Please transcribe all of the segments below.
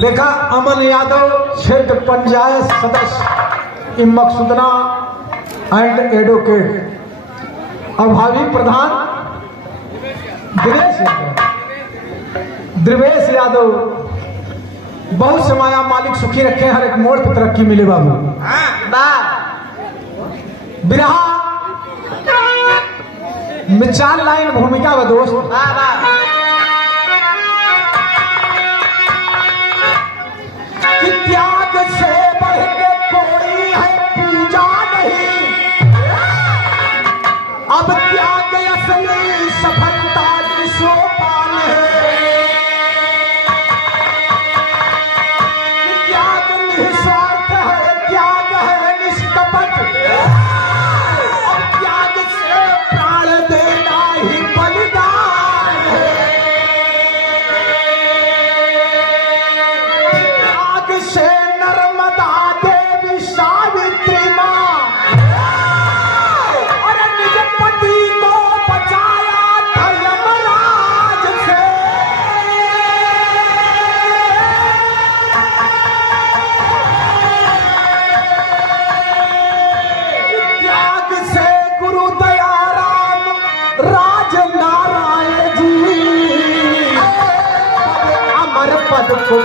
देखा अमन यादव क्षेत्र पंचायत सदस्य मकसूदना एंड एडवोकेट और भावी प्रधान द्रिवेश यादव। बहुत से माया मालिक सुखी रखे, हर एक मोड़ पर तरक्की मिले बाबू। बिरहा मिचाल लाइन भूमिका व दोस्त कि त्याग से बढ़ के कोई है पूजा नहीं, अब त्याग असली सफलता की सोपान है। त्याग निस्वार्थ है, त्याग है निष्कपट, और त्याग से प्राण देना ही बलिदान है। त्याग से नर्मदा देवी सावित्री माँ और निज पति को बचाया था यमराज से। त्याग से गुरु दयाराम राज नारायण जी अमर पद को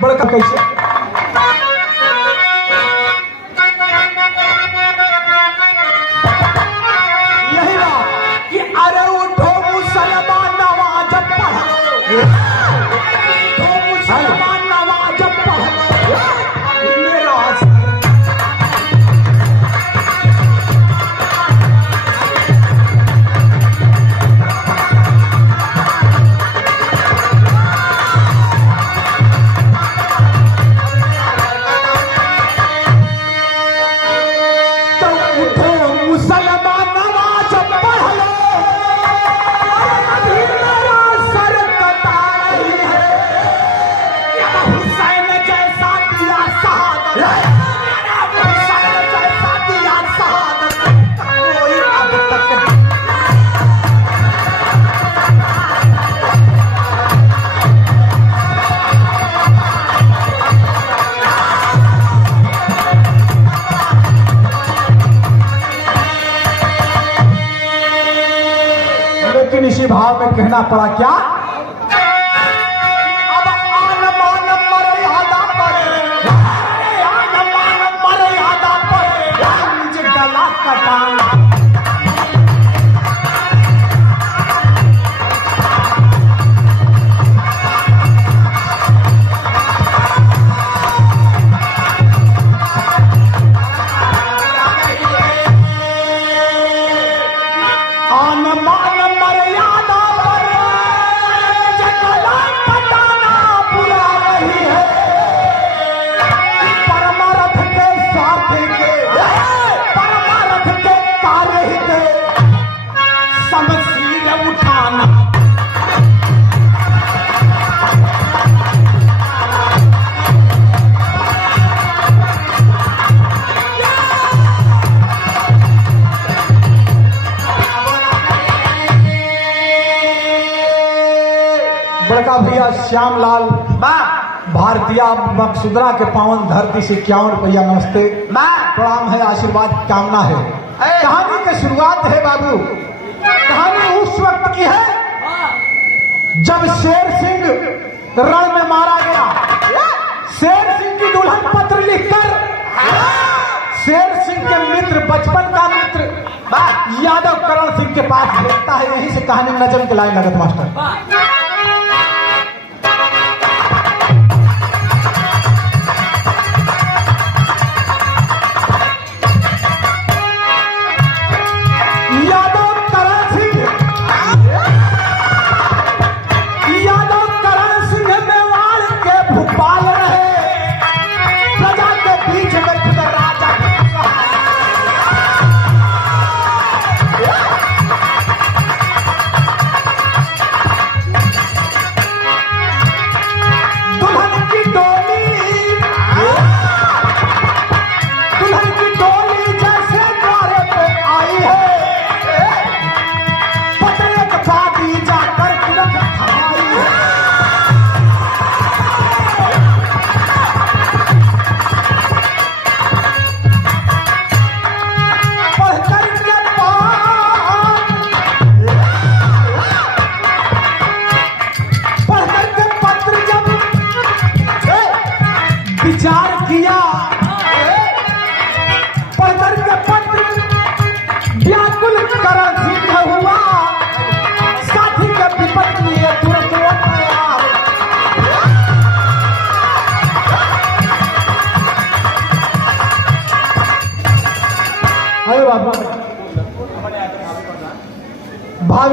बड़का कैसे यही बात कि अरे उठो मुसलमान नवाज पढ़ो, उठो मुसलमान नवाज पढ़ो मेरा लेकिन इसी भाव में कहना पड़ा क्या, अब आन मान मर्यादा पर, आन मान मर्यादा पर निज गला कटाना। बड़का भैया श्यामलाल भारतीय मकसूदरा के पावन धरती से 51 रुपया नमस्ते प्रणाम है, आशीर्वाद कामना है। कहानी की शुरुआत है बाबू। कहानी उस वक्त की है जब शेर सिंह रण में मारा गया। शेर सिंह की दुल्हन पत्र लिखकर शेर सिंह के मित्र, बचपन का मित्र यादव करण सिंह के पास भेजता है। यहीं से कहानी नजम के लाइन लगत मास्टर।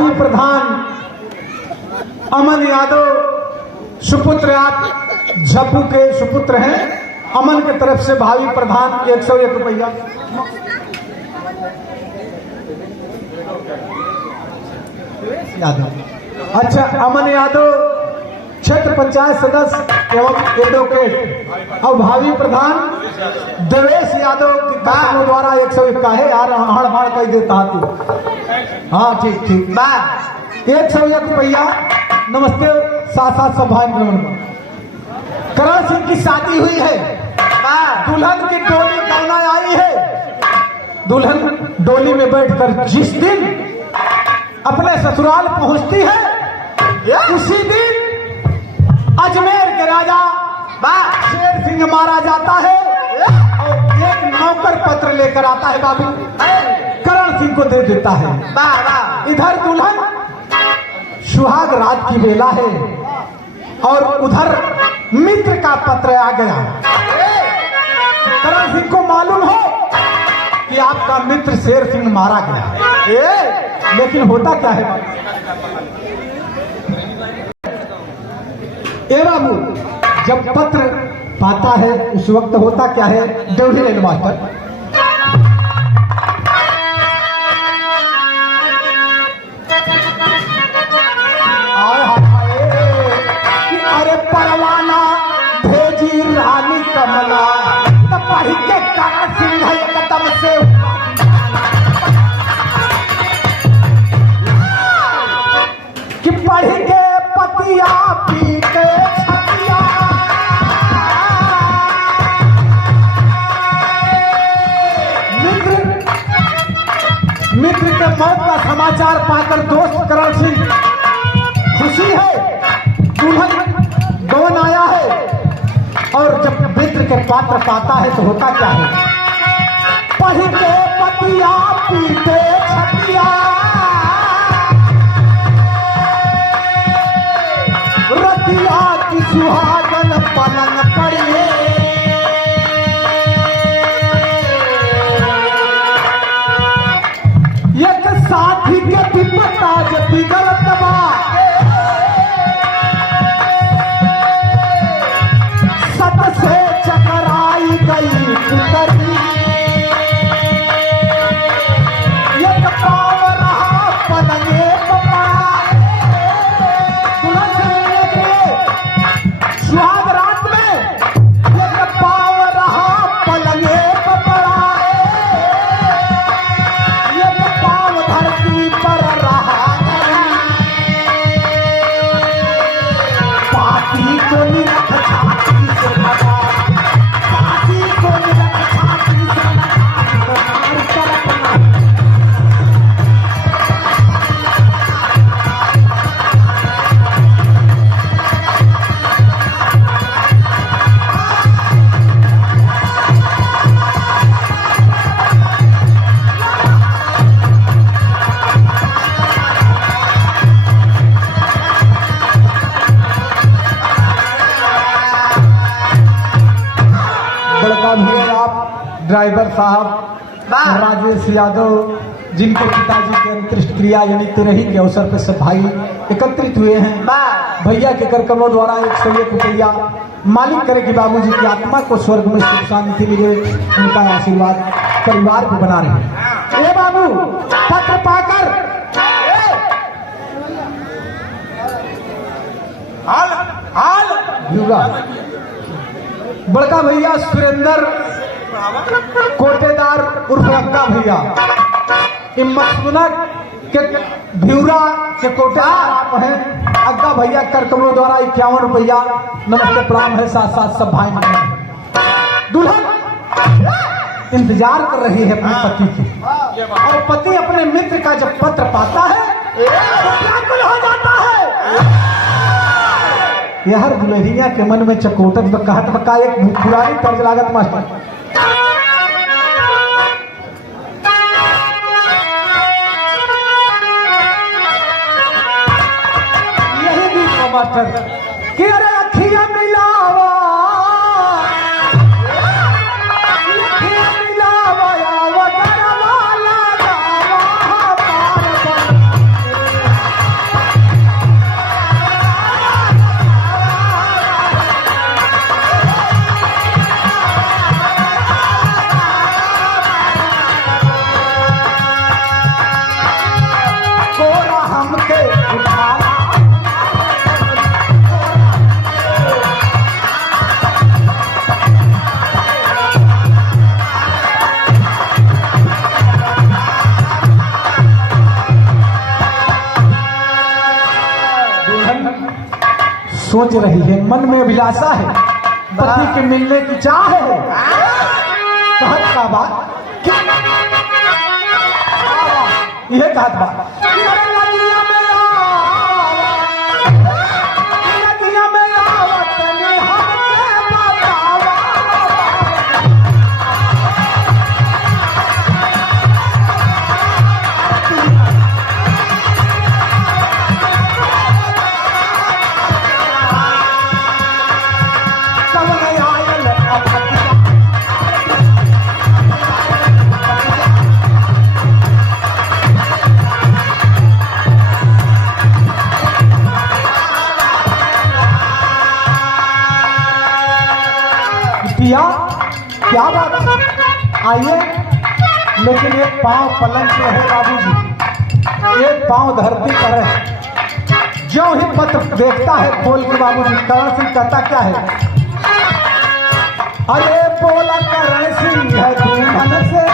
भावी प्रधान अमन यादव सुपुत्र, आप झप्पू के सुपुत्र हैं। अमन की तरफ से भावी प्रधान 101 रुपया। यादव, अच्छा, अमन यादव क्षेत्र पंचायत सदस्य एवं एडवोकेट और भावी प्रधान देवेश यादव के द्वारा 101 का है। यार हाड़ हाड़ कह देता तू। हाँ ठीक ठीक, 101 रुपया। नमस्ते। साथ साथ सभा करण सिंह की शादी हुई है। दुल्हन की डोली करना आई है। दुल्हन डोली में बैठकर जिस दिन अपने ससुराल पहुंचती है, उसी दिन अजमेर के राजा शेर सिंह मारा जाता है और एक नौकर पत्र लेकर आता है बाबू, करण सिंह को दे देता है। इधर दुल्हन सुहाग रात की बेला है और उधर मित्र का पत्र आ गया। करण सिंह को मालूम हो कि आपका मित्र शेर सिंह मारा गया। लेकिन होता क्या है ए बाबू, जब पत्र पाता है उस वक्त होता क्या है, ड्यूटी लेन मास्टर अरे परवाना भेजी रानी कमला, पढ़ी के करण सिंह कदम से कि पढ़ी के पतिया पी के छतिया, मित्र के मौत का समाचार पाकर दोस्त करण सिंह खुशी है, दुल्हन गौन आया है। और जब मित्र के पात्र पाता है तो होता क्या है, पढ़ी के पतिया पी के छतिया, रतिया की सुहागन पलंग पड़िए, एक साथी के विपता जो बिगड़त बा, सत से चकराई गई पुतरी, एक पाव रहा पलंगे पपा, सुहाग रात में एक पाव रहा पलंगे पपड़ा, एक पाव धरती पर रहा, पाती को निरख छाती से लगा, पाती को निरख छाती से लगा, बड़का भैया आप ड्राइवर साहब राजेश यादव, जिनके पिताजी की अंत्येष्टि क्रिया यानी तिरही के अवसर पर सब भाई एकत्रित हुए हैं। भैया के कर कमलों द्वारा 101 रुपया मालिक करे कि बाबूजी की आत्मा को स्वर्ग में सुख शांति मिले, उनका आशीर्वाद परिवार को बना रहे। ए बाबू, पत्र पाकर बड़का भैया सुरेंद्र कोटेदार उर्फ अग्गा भैया, के भिवरा के कोटेदार आप हैं। अग्गा भैया कर कमलों द्वारा 51 रुपया नमस्ते प्रणाम है। साथ साथ सब भाई दुल्हन इंतजार कर रही है अपने पति की, और पति अपने मित्र का जब पत्र पाता है तो व्याकुल हो जाता है। यह हर दुल्हनिया के मन में चकोटक कहत बका एक पुरानी तर्ज लागत मास्टर। यही भी मास्टर कि अरे अखियां मिलावा, अखियां मिलावा, वगरवाला गावा पार दुल्हन सोच रही है, मन में अभिलाषा है, पति के मिलने की चाह है। कहत का बात यह कहत बात क्या बात है? आइए, लेकिन एक पांव पलंग पे है बाबूजी, एक पांव धरती पर है। जो ही पत्र देखता है खोल के बाबूजी, करण सिंह कहता क्या है? अरे बोला करण सिंह है दुल्हन से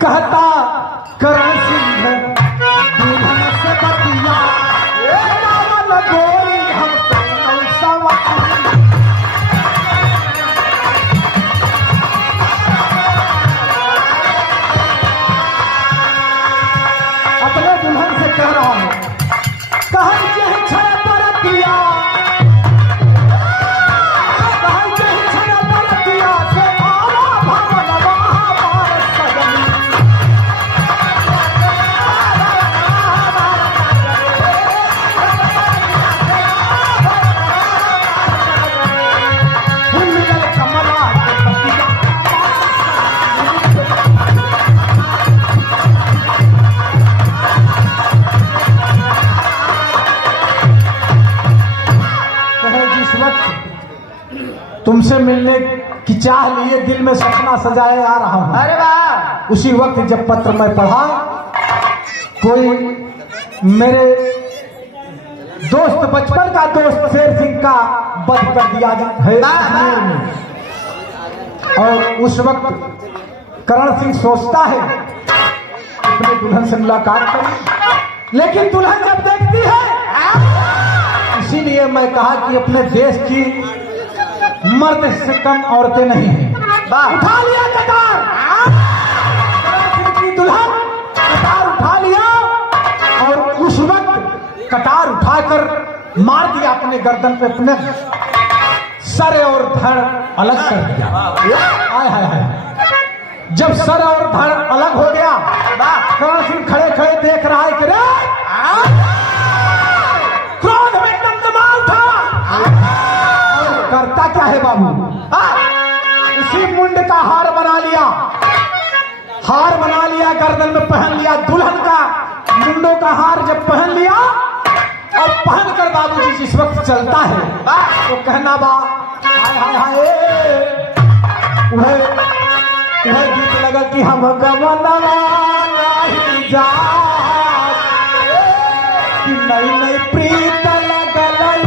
कहता करण सिंह दुल्हन से बतिया गोरी हम अपने दुल्हन से कह रहा हूं, तुमसे मिलने की चाह लिए दिल में सपना सजाए आ रहा हूं। अरे वाह! उसी वक्त जब पत्र में पढ़ा, कोई मेरे दोस्त, बचपन का दोस्त शेर सिंह का वध कर दिया है कश्मीर में। और उस वक्त करण सिंह सोचता है अपने दुल्हन से मुलाकात करें, लेकिन दुल्हन जब देखती है, इसीलिए मैं कहा कि अपने देश की मर्द से कम औरतें नहीं हैं। उठा लिया कतार, की दुल्हन कतार उठा लिया और उस वक्त कतार उठाकर मार दिया अपने गर्दन पे, अपने सर और धड़ अलग कर दिया। हाय हाय हाय! जब सर और धड़ अलग हो गया, करण सिंह खड़े खड़े देख रहा है कि रे क्रोध में दमदमा उठा। करता क्या है बाबू? इसी मुंड का हार बना लिया, हार बना लिया, गर्दन में पहन लिया। दुल्हन का मुंडों का हार जब पहन लिया और पहनकर बाबूजी जिस वक्त चलता है तो कहना बा हाय हाय हाय, वह गीत लगा कि हम गमनवा नहीं जा कि नई नई प्रीत लगल।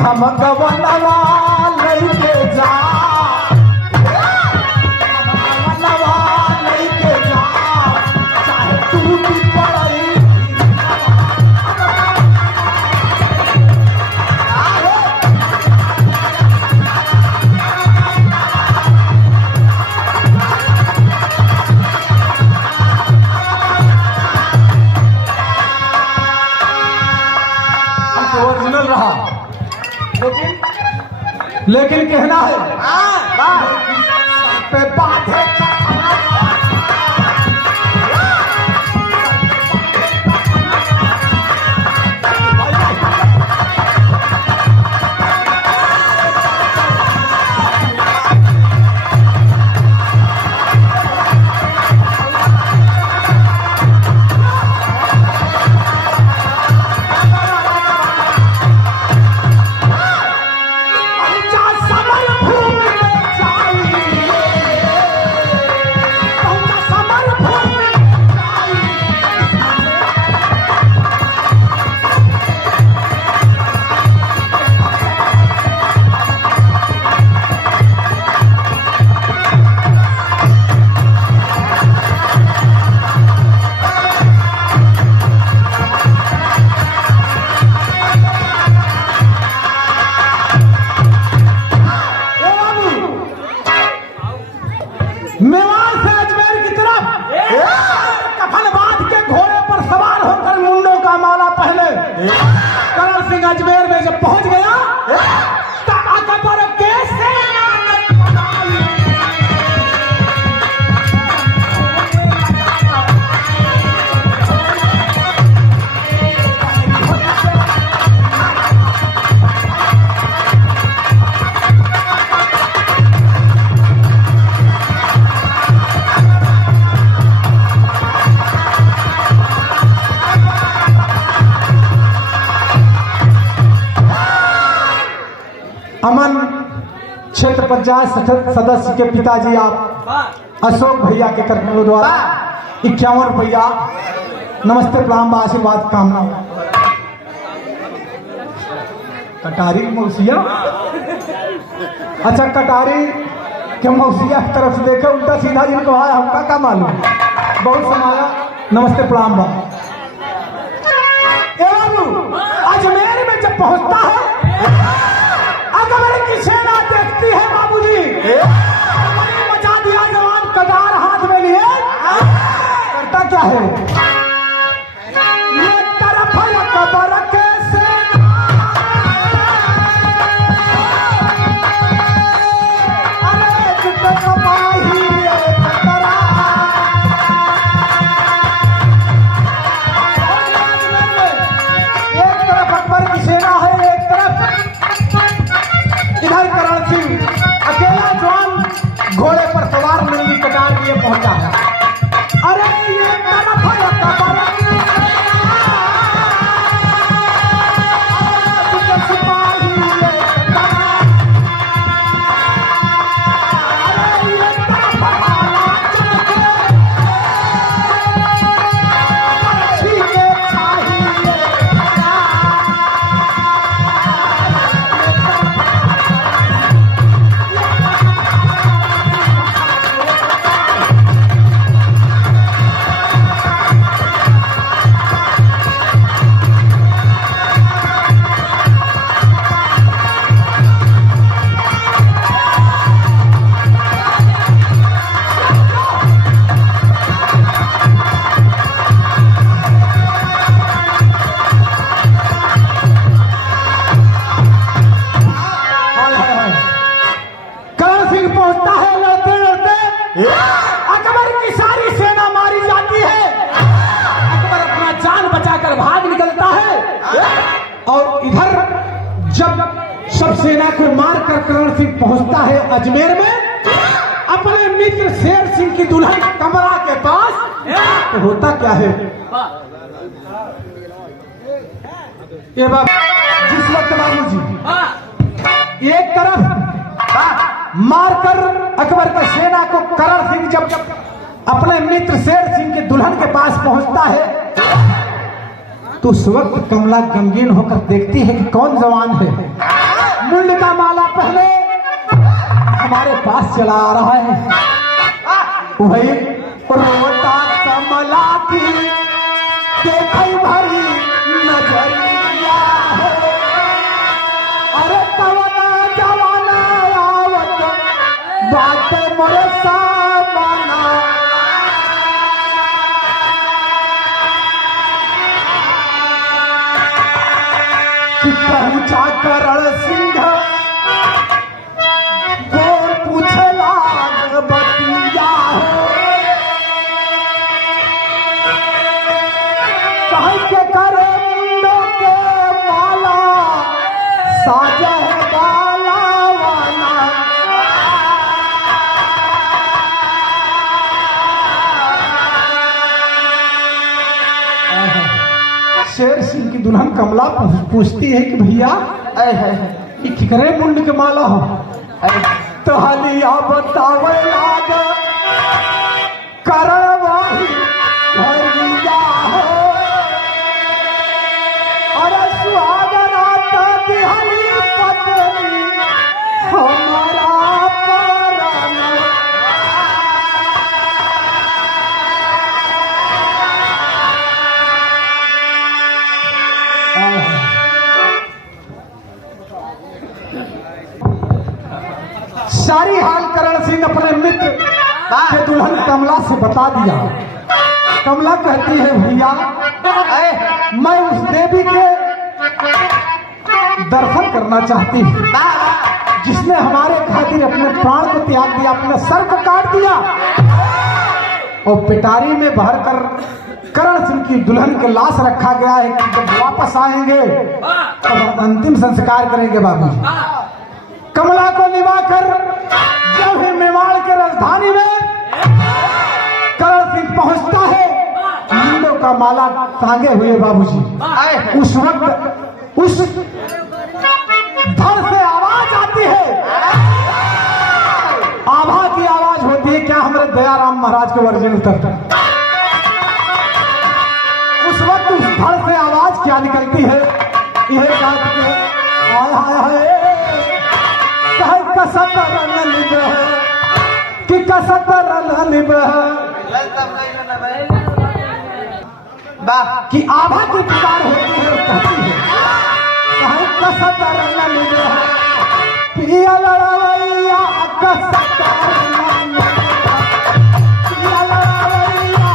हम गवनवा लेके जा, गवनवा लेके जा, चाहे टूटी पड़े। ओरिजिनल रहा, लेकिन कहना है पे बाधे मेवाड़ से अजमेर की तरफ कफन बांध के घोड़े पर सवार होकर मुंडों का माला पहने करण सिंह अजमेर में जब पहुंच गया तो अकबर के सेना अमन क्षेत्र पंचायत सदस्य के पिताजी आप अशोक भैया के कर्मयों द्वारा 51 रुपया नमस्ते प्रणाम आशीर्वाद कामना। कटारी मौसिया, अच्छा कटारी के मौसिया की तरफ से देखे उल्टा सीधा जिनको आया हमका क्या मालूम, बहुत समाया नमस्ते प्रणाम बा। अजमेर में जब पहुंचता है अकबर की सेना देखती है बाबूजी, मचा दिया जवान कटार हाथ में लिए करता क्या है, ये तरफ अकबर के सेना अरे कितने कमाही एक तरफ अकबर की सेना है, एक तरफ इधर करण सिंह अकेला जवान घोड़े पर सवार नंदी कटार लिए पहुंचा है। अरे ये तरफ अकबर की सारी सेना मारी जाती है। अकबर अपना जान बचाकर भाग निकलता है और इधर जब सब सेना को मारकर करण सिंह पहुंचता है अजमेर में अपने मित्र शेर सिंह की दुल्हन कमला के पास, तो होता क्या है ये बात जिस वक्त बाबू जी एक तरफ मारकर अकबर की सेना को करण सिंह जब अपने मित्र शेर सिंह के दुल्हन के पास पहुंचता है तो उस वक्त कमला गमगीन होकर देखती है कि कौन जवान है, मुंड का माला पहले हमारे पास चला आ रहा है। वही रोता कमला की देखई भरी नजरिया है, अरे कवना जवाना आवत बात मोरे सामना, पहुंचा करण सिंह गोर पूछला बतिया कह के करे मुंडों के माला साजा है बाला वाला, शेर सिंह की दुल्हन कमला पूछती है कि भैया किकरे मुंड के माला हो, तो हलिया बतावे लाग करण वाही हरिया हो, अरे सुहागना तो दिहली पत्नी हमारा पराना, सारी हाल करण सिंह अपने मित्र कि दुल्हन कमला से बता दिया। कमला कहती है भैया मैं उस देवी के दर्शन करना चाहती हूँ जिसने हमारे खातिर अपने प्राण को त्याग दिया, अपने सर को काट दिया और पिटारी में भरकर करण सिंह की दुल्हन के लाश रखा गया है कि जब वापस आएंगे तब अंतिम संस्कार करेंगे बाबूजी। कमला को निभाकर जब ही मेवाड़ के राजधानी में करण सिंह पहुंचता है, मुंडों का माला टांगे हुए बाबूजी, उस वक्त उस धड़ से आवाज आती है, आभा की आवाज होती है। क्या हमारे दयाराम महाराज के वर्जन उतरता है? उस वक्त उस धड़ से आवाज क्या निकलती है? यह बात के हाय हाय हाय कहे कसतर निभ कि कसतर निभ कि आभा की पुकार होती है, कहती है कहे कसतर निभ पिया लड़वैया कसतर निभ पिया लड़वैया।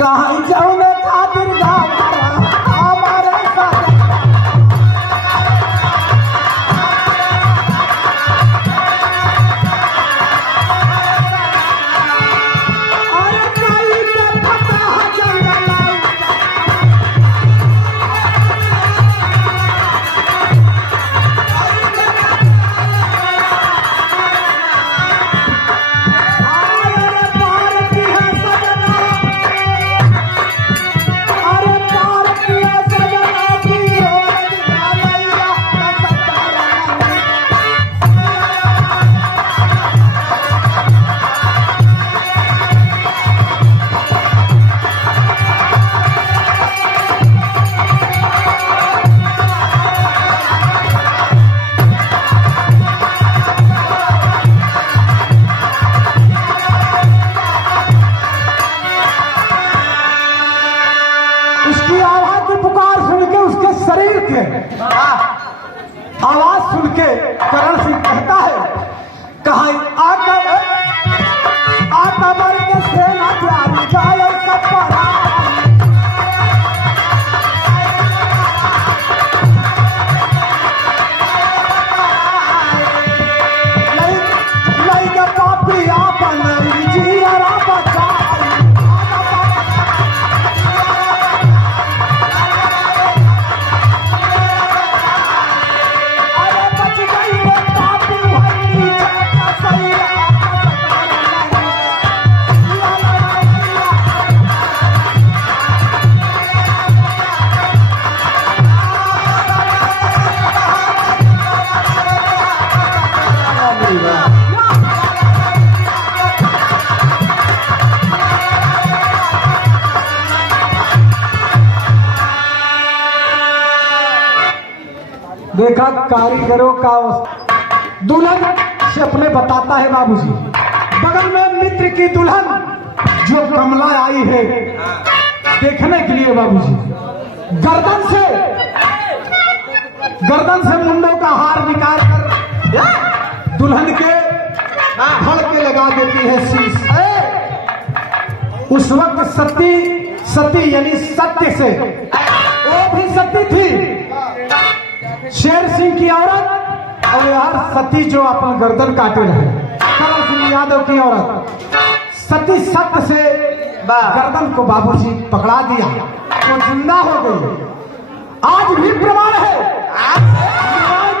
कहाँ जाऊँ मैं खातिर हमारे साथ अरे कहीं से फटा जंगल आवाज सुन के करण सिंह कहता है कहा आता मर के सेना प्यारी जाए सब पढ़ा नहीं पापी आपन जियरा बचा देखा कारीगरों का दुल्हन से अपने बताता है बाबूजी। बगल में मित्र की दुल्हन जो कमला आई है देखने के लिए बाबूजी, गर्दन से मुंडों का हार निकाल कर दुल्हन के धड़ पे लगा देती है शीश। उस वक्त सती यानी सत्य से, वो भी सती थी, शेर सिंह की औरत और यार सती जो अपन गर्दन काटे रहे, करण सिंह यादव की औरत सती सत्य से गर्दन को बाबूजी पकड़ा दिया तो जिंदा हो गई। आज भी प्रमाण है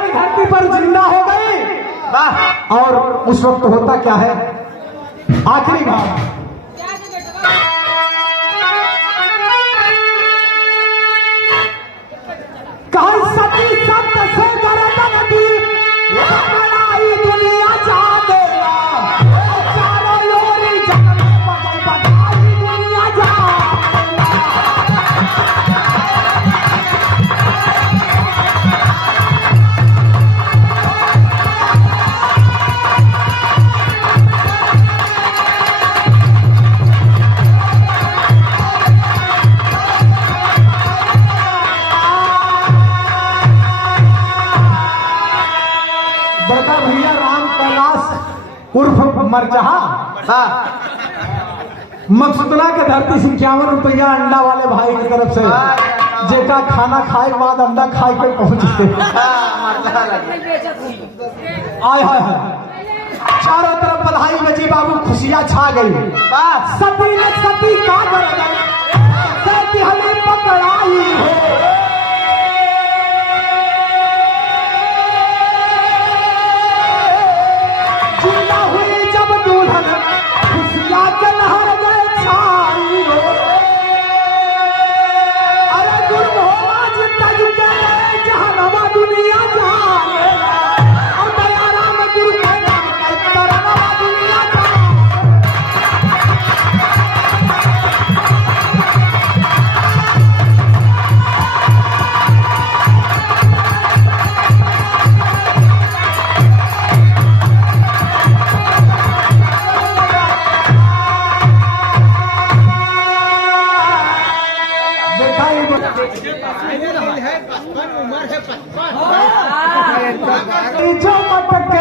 की धरती पर जिंदा हो गई। और उस वक्त होता क्या है, आखिरी भाव सती सत्य से गर्दन दी बड़ाई दुनिया जानेगा, चारों ओर जगत में बड़ाई दुनिया जानेगा। देखा भैया राम कैलाश उर्फ मरचहा मकसूदरा के धरती से 51 रुपया अंडा वाले भाई की तरफ से जेका खाना खाए के बाद अंडा खाए के पहुंचे। आय हाय हाय चारों तरफ बधाई बजी बाबू खुशियां छा गई। सती ने सती का सती हमें पकड़ाई है। जिंदा हुई जब दुल्हन खुशियां के लहर गए छाई हो। अरे गुरमोज तज के जहानवा दुनिया जाने और दयाराम गुरु के नाम पे तरनवा दुनिया जाने। जो मत के